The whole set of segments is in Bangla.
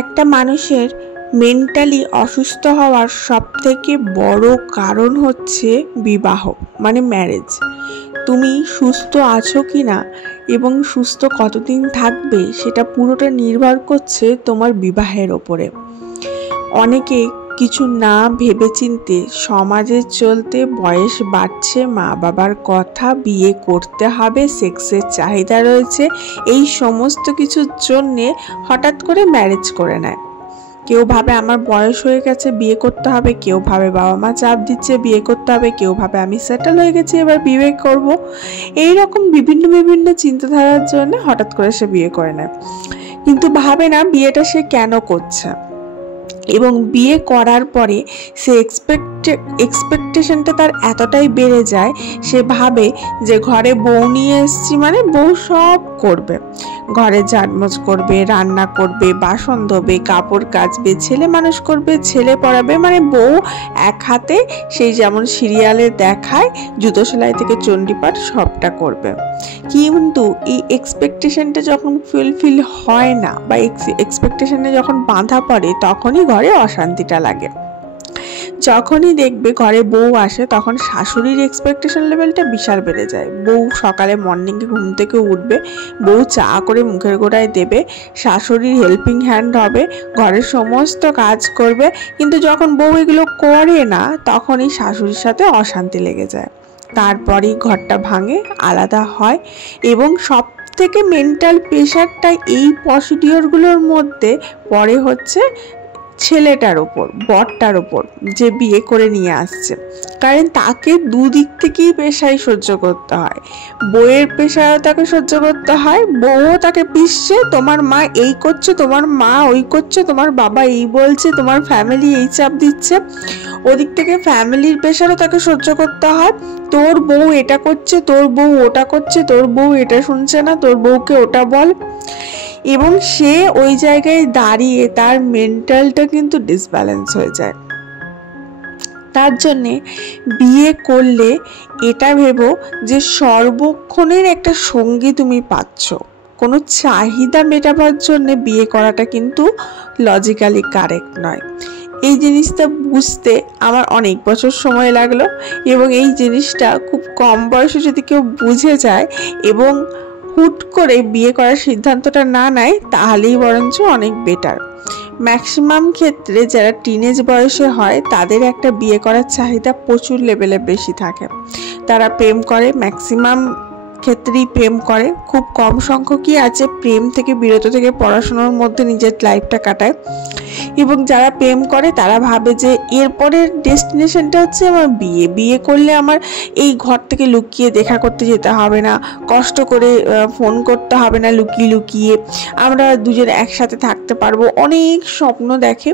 একটা মানুষের মেন্টালি অসুস্থ হওয়ার সবথেকে বড় কারণ হচ্ছে বিবাহ, মানে ম্যারেজ। তুমি সুস্থ আছো কি না এবং সুস্থ কতদিন থাকবে সেটা পুরোটা নির্ভর করছে তোমার বিবাহের ওপরে। অনেকে কিছু না ভেবেচিন্তে সমাজে চলতে বয়স বাড়ছে, মা বাবার কথা, বিয়ে করতে হবে, সেক্সের চাহিদা রয়েছে, এই সমস্ত কিছুর জন্যে হঠাৎ করে ম্যারেজ করে নেয়। কেউ ভাবে আমার বয়স হয়ে গেছে, বিয়ে করতে হবে, কেউ ভাবে বাবা মা চাপ দিচ্ছে বিয়ে করতে হবে, কেউ ভাবে আমি সেটেল হয়ে গেছি এবার বিয়ে করব। এইরকম বিভিন্ন বিভিন্ন চিন্তাধারার জন্য হঠাৎ করে সে বিয়ে করে নেয়, কিন্তু ভাবে না বিয়েটা সে কেন করছে। এবং বিয়ে করার পরে সে এক্সপেকটেশনটা তার এতটাই বেড়ে যায়, সে ভাবে যে ঘরে বউ নিয়ে এসেছি মানে বউ সব করবে, ঘরে ঝাড়মোছ করবে, রান্না করবে, বাসন ধোবে, কাপড় কাচবে, ছেলে মানুষ করবে, ছেলে পড়াবে, মানে বউ এক হাতে সেই যেমন সিরিয়ালে দেখায় জুতো সেলাই থেকে চণ্ডীপাঠ সবটা করবে। কিন্তু এই এক্সপেকটেশনটা যখন ফুলফিল হয় না বা এক্সপেকটেশনে যখন বাঁধা পড়ে তখনই ঘরে অশান্তিটা লাগে। যখনই দেখবে ঘরে বউ আসে তখন শাশুড়ির এক্সপেকটেশন লেভেলটা বিশাল বেড়ে যায়। বউ সকালে মর্নিংয়ে ঘুম থেকে উঠবে, বউ চা করে মুখের গোড়ায় দেবে, শাশুড়ির হেল্পিং হ্যান্ড হবে, ঘরের সমস্ত কাজ করবে। কিন্তু যখন বউ এগুলো করে না তখনই শাশুড়ির সাথে অশান্তি লেগে যায়, তারপরেই ঘরটা ভাঙে, আলাদা হয়। এবং সব থেকে মেন্টাল প্রেশারটা এই প্রসিডিওরগুলোর মধ্যে পড়ে হচ্ছে ছেলেটার ওপর, বরটার ওপর, যে বিয়ে করে নিয়ে আসছে। কারণ তাকে দুদিক থেকেই পেশাই সহ্য করতে হয়, বউয়ের পেশাও তাকে সহ্য করতে হয়, বউও তাকে পিষছে, তোমার মা এই করছে, তোমার মা ওই করছে, তোমার বাবা এই বলছে, তোমার ফ্যামিলি এই চাপ দিচ্ছে, ওদিক থেকে ফ্যামিলির প্রেশারও তাকে সহ্য করতে হয়। তোর বউ এটা করছে, তোর বউ ওটা করছে, তোর বউ এটা শুনছে না, তোর বউকে ওটা বল। এবং সে ওই জায়গায় দাঁড়িয়ে তার মেন্টালটা কিন্তু ডিসব্যালেন্স হয়ে যায়। তার জন্যে বিয়ে করলে এটা ভেবো যে সর্বক্ষণের একটা সঙ্গী তুমি পাচ্ছ। কোনো চাহিদা মেটাবার জন্যে বিয়ে করাটা কিন্তু লজিক্যালি কারেক্ট নয়। এই জিনিসটা বুঝতে আমার অনেক বছর সময় লাগলো, এবং এই জিনিসটা খুব কম বয়সে যদি কেউ বুঝে যায় এবং হুট করে বিয়ে করার সিদ্ধান্তটা না নেয় তাহলেই বরঞ্চ অনেক বেটার। ম্যাক্সিমাম ক্ষেত্রে যারা টিনেজ বয়সে হয় তাদের একটা বিয়ে করার চাহিদা প্রচুর লেভেলে বেশি থাকে, তারা প্রেম করে, ম্যাক্সিমাম ক্ষেত্রেই প্রেম করে, খুব কম সংখ্যকই আছে প্রেম থেকে বিরত থেকে পড়াশোনার মধ্যে নিজের লাইফটা কাটায়। এবং যারা প্রেম করে তারা ভাবে যে এরপরের ডেস্টিনেশনটা হচ্ছে আমার বিয়ে, বিয়ে করলে আমার এই ঘর থেকে লুকিয়ে দেখা করতে যেতে হবে না, কষ্ট করে ফোন করতে হবে না লুকিয়ে লুকিয়ে, আমরা দুজনে একসাথে থাকতে পারবো, অনেক স্বপ্ন দেখে।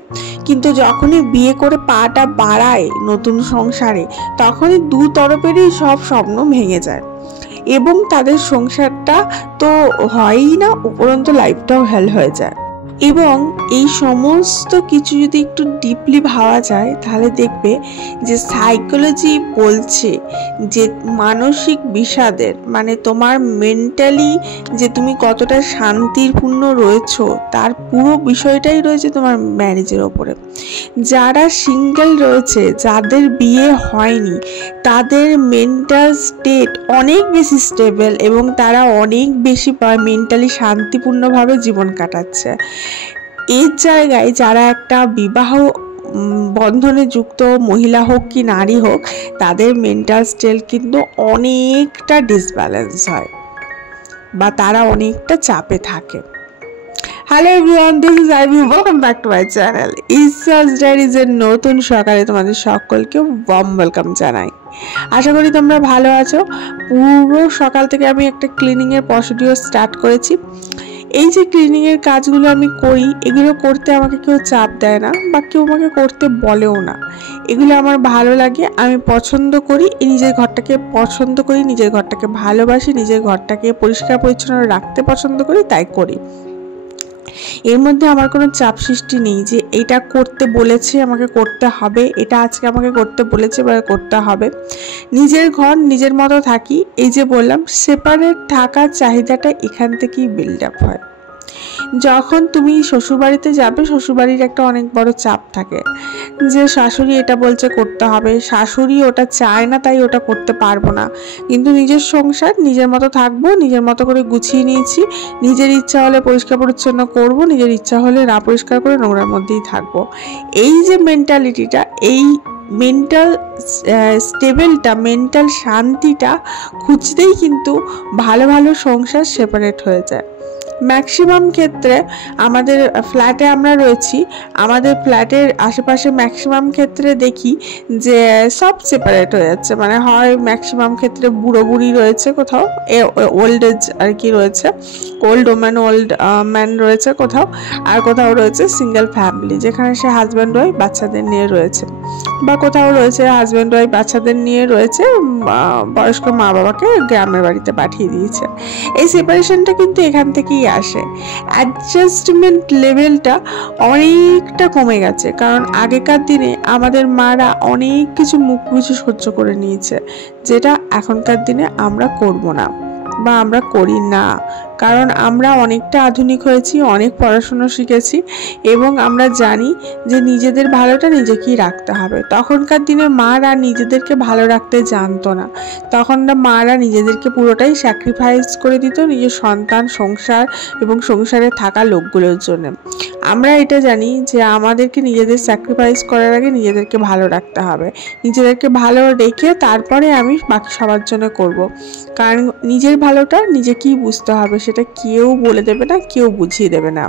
কিন্তু যখনই বিয়ে করে পাটা বাড়ায় নতুন সংসারে তখনই দু তরফেরই সব স্বপ্ন ভেঙে যায় এবং তাদের সংসারটা তো হয়ই না, উপরন্তু লাইফটাও হেল হয়ে যায়। এবং এই সমস্ত কিছু যদি একটু ডিপলি ভাবা যায় তাহলে দেখবে যে সাইকোলজি বলছে যে মানসিক বিষাদের, মানে তোমার মেন্টালি যে তুমি কতটা শান্তিপূর্ণ রয়েছো তার পুরো বিষয়টাই রয়েছে তোমার ম্যারেজের ওপরে। যারা সিঙ্গেল রয়েছে, যাদের বিয়ে হয়নি, তাদের মেন্টাল স্টেট অনেক বেশি স্টেবল এবং তারা অনেক বেশি মেন্টালি শান্তিপূর্ণভাবে জীবন কাটাচ্ছে। এর জায়গায় যারা একটা বিবাহ বন্ধনে যুক্ত মহিলা হোক কি নারী হোক, তাদের মেন্টাল স্টেট কিন্তু অনেকটা ডিসব্যালেন্স হয় বা তারা অনেকটা চাপে থাকে। Hello everyone, this is Ivy, welcome back to my channel ইসাস ডায়েরিজের নতুন সকালে তোমাদের সকলকে ওয়ার্ম ওয়েলকাম জানাই। আশা করি তোমরা ভালো আছো। পুরো সকাল থেকে আমি একটা ক্লিনিংয়ের প্রসিডিওর স্টার্ট করেছি। এই যে ক্লিনিংয়ের কাজগুলো আমি করি, এগুলো করতে আমাকে কেউ চাপ দেয় না বা কেউ আমাকে করতে বলেও না। এগুলো আমার ভালো লাগে, আমি পছন্দ করি, নিজের ঘরটাকে পছন্দ করি, নিজের ঘরটাকে ভালোবাসি, নিজের ঘরটাকে পরিষ্কার পরিচ্ছন্ন রাখতে পছন্দ করি, তাই করি। এর মধ্যে আমার কোনো চাপ সৃষ্টি নেই যে এটা করতে বলেছে আমাকে করতে হবে, এটা আজকে আমাকে করতে বলেছে বা করতে হবে। নিজের ঘর নিজের মতো থাকি। এই যে বললাম সেপারেট থাকার চাহিদাটা এখান থেকেই বিল্ড আপ হয়। যখন তুমি শ্বশুরবাড়িতে যাবে, শ্বশুরবাড়ির একটা অনেক বড় চাপ থাকে যে শাশুড়ি এটা বলছে করতে হবে, শাশুড়ি ওটা চায় না তাই ওটা করতে পারবো না। কিন্তু নিজের সংসার, নিজের মতো থাকবো, নিজের মতো করে গুছিয়ে নিয়েছি, নিজের ইচ্ছা হলে পরিষ্কার পরিচ্ছন্ন করব, নিজের ইচ্ছা হলে না পরিষ্কার করে নোংরার মধ্যেই থাকবো। এই যে মেন্টালিটিটা, এই মেন্টাল স্টেবলটা, মেন্টাল শান্তিটা খুঁজতেই কিন্তু ভালো ভালো সংসার সেপারেট হয়ে যায়। ম্যাক্সিমাম ক্ষেত্রে আমাদের ফ্ল্যাটে আমরা রয়েছি, আমাদের ফ্ল্যাটের আশেপাশে ম্যাক্সিমাম ক্ষেত্রে দেখি যে সব সেপারেট হয়ে যাচ্ছে। মানে হয় ম্যাক্সিমাম ক্ষেত্রে বুড়ো বুড়ি রয়েছে কোথাও, ওল্ড এজ আর কি রয়েছে, ওল্ড ওম্যান, ওল্ড ম্যান রয়েছে কোথাও, আর কোথাও রয়েছে সিঙ্গেল ফ্যামিলি যেখানে সে হাজব্যান্ড ওয়াইফ বাচ্চাদের নিয়ে রয়েছে, বা কোথাও রয়েছে হাজব্যান্ড ওয়াইফ বাচ্চাদের নিয়ে রয়েছে, বয়স্ক মা বাবাকে গ্রামের বাড়িতে পাঠিয়ে দিয়েছে। এই সেপারেশনটা কিন্তু এখান থেকেই আসে। অ্যাডজাস্টমেন্ট লেভেলটা অনেকটা কমে গেছে, কারণ আগেকার দিনে আমাদের মারা অনেক কিছু মুখ বুঝে সহ্য করে নিয়েছে, যেটা এখনকার দিনে আমরা করব না বা আমরা করি না। কারণ আমরা অনেকটা আধুনিক হয়েছি, অনেক পড়াশুনো শিখেছি এবং আমরা জানি যে নিজেদের ভালোটা নিজেকেই রাখতে হবে। তখনকার দিনে মারা নিজেদেরকে ভালো রাখতে জানতো না, তখন মারা নিজেদেরকে পুরোটাই স্যাক্রিফাইস করে দিত নিজের সন্তান, সংসার এবং সংসারে থাকা লোকগুলোর জন্য। আমরা এটা জানি যে আমাদেরকে নিজেদের স্যাক্রিফাইস করার আগে নিজেদেরকে ভালো রাখতে হবে, নিজেদেরকে ভালো রেখে তারপরে আমি বাকি সবার জন্য করব। কারণ নিজের ভালোটা নিজেকেই বুঝতে হবে, সেটা কেউ বলে দেবে না, কেউ বুঝিয়ে দেবে না।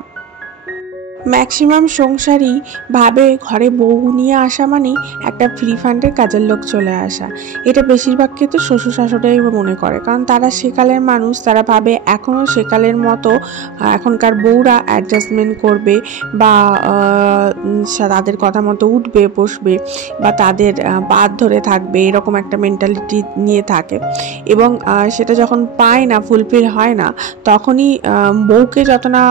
ম্যাক্সিমাম সংসারই ভাবে ঘরে বউ নিয়ে আসা মানে একটা ফ্রি ফান্ডের কাজের লোক চলে আসা। এটা বেশিরভাগ ক্ষেত্রে শ্বশুর শাশুড়াই মনে করে, কারণ তারা সেকালের মানুষ, তারা ভাবে এখনও সেকালের মতো এখনকার বউরা অ্যাডজাস্টমেন্ট করবে বা তাদের কথা মতো উঠবে বসবে বা তাদের বাদ ধরে থাকবে, এরকম একটা মেন্টালিটি নিয়ে থাকে। এবং সেটা যখন পায় না, ফুলফিল হয় না, তখনই বউকে যত না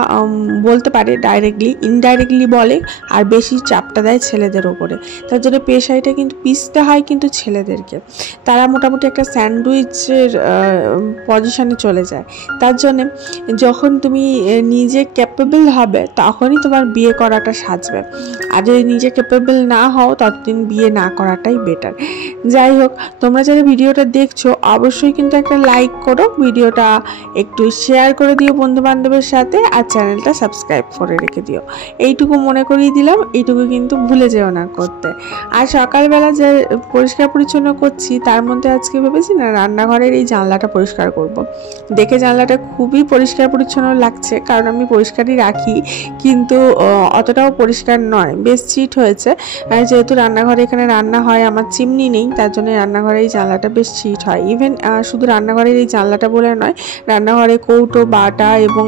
বলতে পারে ডাইরেক্টলি, ইনডাইরেক্টলি বলে, আর বেশি চাপটা দেয় ছেলেদের ওপরে। তার জন্য পেশাইটা কিন্তু পিছতে হয় কিন্তু ছেলেদেরকে। তারা মোটামুটি একটা স্যান্ডউইচের পজিশনে চলে যায়। তার জন্যে যখন তুমি নিজে ক্যাপেবল হবে তখনই তোমার বিয়ে করাটা সাজবে, আর যদি নিজে ক্যাপেবল না হও ততদিন বিয়ে না করাটাই বেটার। যাই হোক, তোমরা যারা ভিডিওটা দেখছো অবশ্যই কিন্তু একটা লাইক করো, ভিডিওটা একটু শেয়ার করে দিও বন্ধু বান্ধবের সাথে, আর চ্যানেলটা সাবস্ক্রাইব করে রেখে দিও। এইটুকু মনে করিয়ে দিলাম, এইটুকু কিন্তু ভুলে যেও না করতে। আর সকালবেলা যে পরিষ্কার পরিচ্ছন্ন করছি তার মধ্যে আজকে ভেবেছি না রান্নাঘরের এই জানলাটা পরিষ্কার করব। দেখে জানলাটা খুবই পরিষ্কার পরিচ্ছন্ন লাগছে, কারণ আমি পরিষ্কারই রাখি, কিন্তু অতটাও পরিষ্কার নয়, বেশ চিট হয়েছে। যেহেতু রান্নাঘরে এখানে রান্না হয়, আমার চিমনি নেই, তার জন্য রান্নাঘরের এই জানলাটা বেশ চিট হয়। ইভেন শুধু রান্নাঘরের এই জানলাটা বলে নয়, রান্নাঘরে কৌটো, বাটা এবং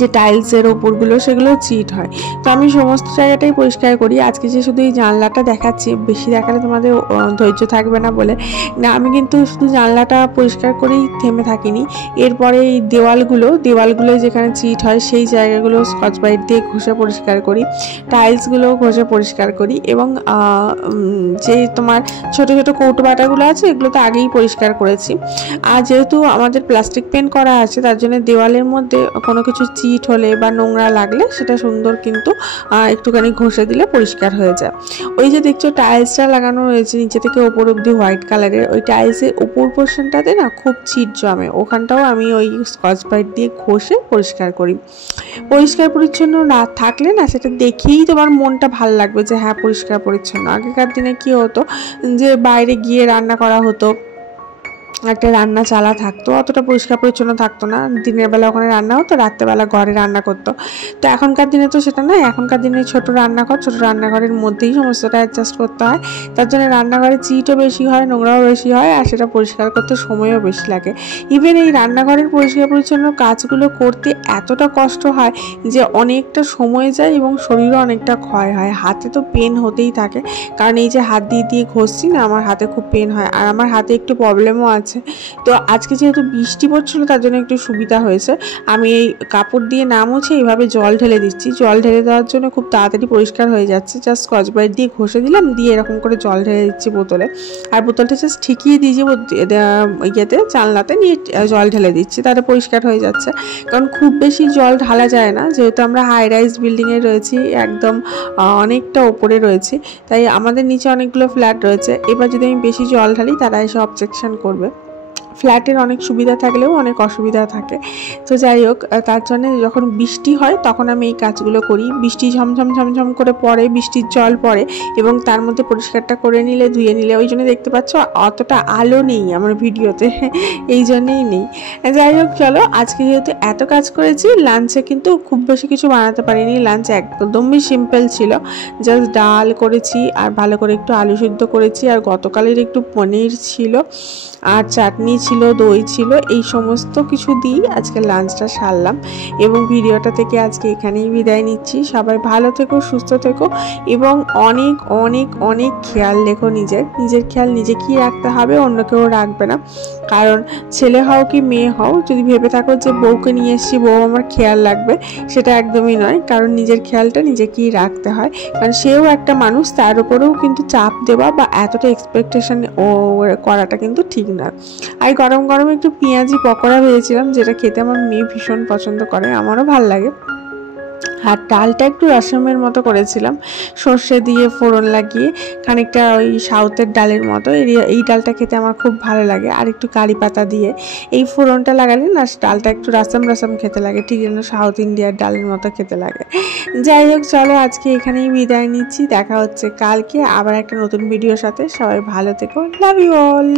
যে টাইলসের ওপরগুলো সেগুলো চিট হয়। তো আমি সমস্ত জায়গাটাই পরিষ্কার করি। আজকে যে শুধু এই জানলাটা দেখাচ্ছি, বেশি দেখালে তোমাদের ধৈর্য থাকবে না বলে না, আমি কিন্তু শুধু জানলাটা পরিষ্কার করেই থেমে থাকিনি। এরপরে এই দেওয়ালগুলো যেখানে চিট হয় সেই জায়গাগুলো স্কচ ব্রাইট দিয়ে ঘষে পরিষ্কার করি, টাইলসগুলো ঘষে পরিষ্কার করি, এবং যে তোমার ছোট ছোট কৌটো বাটাগুলো আছে এগুলো তো আগেই পরিষ্কার করেছি। আর যেহেতু আমাদের প্লাস্টিক পেন্ট করা আছে তার জন্য দেওয়ালের মধ্যে কোনো কিছু চিট হলে বা নোংরা লাগলে সেটা সুন্দর কিন্তু একটুখানি ঘষে দিলে পরিষ্কার হয়ে যায়। ওই যে দেখছো টাইলসটা লাগানো রয়েছে নিচে থেকে ওপর অব্দি হোয়াইট কালারের, ওই টাইলসের ওপর পোর্শনটাতে না খুব চিট জমে, ওখানটাও আমি ওই স্কচ ব্রাইট দিয়ে ঘষে পরিষ্কার করি। পরিষ্কার পরিচ্ছন্ন না থাকলে না সেটা দেখেই তোমার মনটা ভালো লাগবে যে হ্যাঁ পরিষ্কার পরিচ্ছন্ন। আগেকার দিনে কি হতো যে বাইরে গিয়ে রান্না করা হতো, একটা রান্না চালা থাকতো, অতটা পরিষ্কার পরিচ্ছন্ন থাকতো না, দিনের বেলা ওখানে রান্না হতো, রাত্রেবেলা ঘরে রান্না করতো। তো এখনকার দিনে তো সেটা নয়, এখনকার দিনে ছোট রান্নাঘরের মধ্যেই সমস্তটা অ্যাডজাস্ট করতে হয়। তার জন্য রান্নাঘরে চিটও বেশি হয়, নোংরাও বেশি হয়, আর সেটা পরিষ্কার করতে সময়ও বেশি লাগে। ইভেন এই রান্নাঘরের পরিষ্কার পরিচ্ছন্ন কাজগুলো করতে এতটা কষ্ট হয় যে অনেকটা সময় যায় এবং শরীরও অনেকটা ক্ষয় হয়। হাতে তো পেন হতেই থাকে, কারণ এই যে হাত দিয়ে ঘষছি না, আমার হাতে খুব পেন হয়, আর আমার হাতে একটু প্রবলেমও আছে, আছে। তো আজকে যেহেতু বৃষ্টি পড়ছিল তার জন্য একটু সুবিধা হয়েছে। আমি এই কাপড় দিয়ে না মুছে এইভাবে জল ঢেলে দিচ্ছি। জল ঢেলে দেওয়ার জন্য খুব তাড়াতাড়ি পরিষ্কার হয়ে যাচ্ছে। জাস্ট স্কচ ব্রাইট দিয়ে ঘষে দিলাম, দিয়ে এরকম করে জল ঢেলে দিচ্ছি বোতলে। আর বোতলটা জাস্ট ঠিকিয়ে দিয়েছি ইয়েতে, জানলাতে, নিয়ে জল ঢেলে দিচ্ছি, তাতে পরিষ্কার হয়ে যাচ্ছে। কারণ খুব বেশি জল ঢালা যায় না, যেহেতু আমরা হাই রাইজ বিল্ডিংয়ে রয়েছি, একদম অনেকটা ওপরে রয়েছি, তাই আমাদের নিচে অনেকগুলো ফ্ল্যাট রয়েছে। এবার যদি আমি বেশি জল ঢালি তারা এসে অবজেকশন করবে। ফ্ল্যাটের অনেক সুবিধা থাকলেও অনেক অসুবিধা থাকে। তো যাই হোক, তার জন্য যখন বৃষ্টি হয় তখন আমি এই কাজগুলো করি। বৃষ্টি ঝমঝম ঝমঝম করে পড়ে, বৃষ্টির জল পড়ে এবং তার মধ্যে পরিষ্কারটা করে নিলে, ধুয়ে নিলে, ওই জন্য দেখতে পাচ্ছ অতটা আলো নেই আমার ভিডিওতে, এই জন্যেই নেই। যাই হোক, চলো আজকে যেহেতু এত কাজ করেছি, লাঞ্চে কিন্তু খুব বেশি কিছু বানাতে পারিনি। লাঞ্চ একদমই সিম্পল ছিল, জাস্ট ডাল করেছি আর ভালো করে একটু আলু সিদ্ধ করেছি, আর গতকালের একটু পনির ছিল, আর চাটনি ছিল, দই ছিল, এই সমস্ত কিছু দিয়ে আজকে লাঞ্চটা সারলাম। এবং ভিডিওটা থেকে আজকে এখানেই বিদায় নিচ্ছি। সবাই ভালো থেকো, সুস্থ থেকো এবং অনেক অনেক অনেক খেয়াল রেখো। নিজের খেয়াল নিজেকেই রাখতে হবে, অন্য কেউ রাখবে না। কারণ ছেলে হও কি মেয়ে হও, যদি ভেবে থাকো যে বউকে নিয়ে এসেছি, বউ আমার খেয়াল রাখবে, সেটা একদমই নয়। কারণ নিজের খেয়ালটা নিজেকেই রাখতে হয়। কারণ সেও একটা মানুষ, তার উপরেও কিন্তু চাপ দেওয়া বা এতটা এক্সপেকটেশন করাটা কিন্তু ঠিক না। আর গরম গরম একটু পেঁয়াজি পকোড়া ভেজেছিলাম, যেটা খেতে আমার মেয়ে ভীষণ পছন্দ করে, আমারও ভাল লাগে। আর ডালটা একটু রসমের মতো করেছিলাম, সর্ষে দিয়ে ফোড়ন লাগিয়ে, খানিকটা ওই সাউথের ডালের মতো। এই ডালটা খেতে আমার খুব ভালো লাগে। আর একটু কারি পাতা দিয়ে এই ফোড়নটা লাগালে না, ডালটা একটু রসম রসম খেতে লাগে, ঠিক যেন সাউথ ইন্ডিয়ার ডালের মতো খেতে লাগে। যাই হোক, চলো আজকে এখানেই বিদায় নিচ্ছি। দেখা হচ্ছে কালকে আবার একটা নতুন ভিডিওর সাথে। সবাই ভালো থেকো, লাভ ইউ অল।